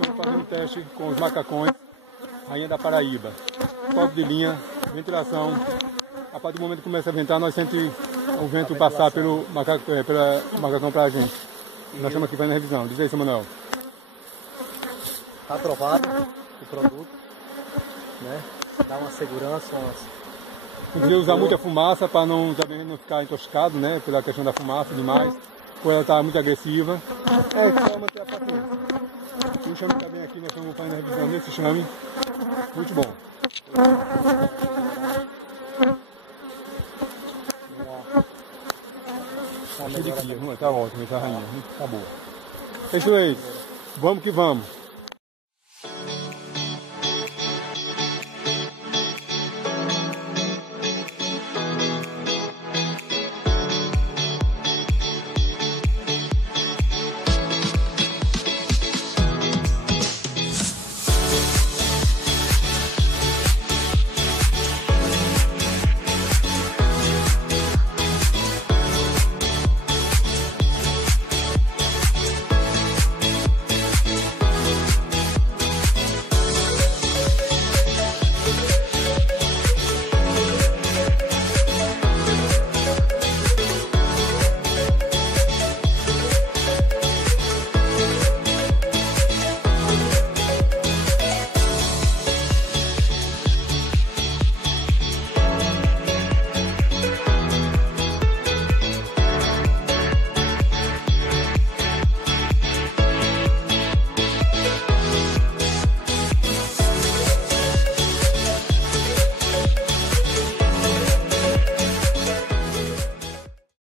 estamos fazendo teste com os macacões, rainha da Paraíba. Top de linha, ventilação. A partir do momento que começa a ventar, nós sentimos o vento passar pelo macacão para a gente. Nós estamos aqui fazendo a revisão. Diz aí, seu Manuel. Está aprovado o produto, né? Dá uma segurança, Tem que usar muita fumaça para também não ficar intoxicado, né? Pela questão da fumaça demais. Porque ela está muito agressiva. É só manter a paciência. O chame está bem aqui, nós estamos fazendo a revisão desse chame. Muito bom. Tá ótimo essa rainha, tá boa. É isso aí, vamos que vamos.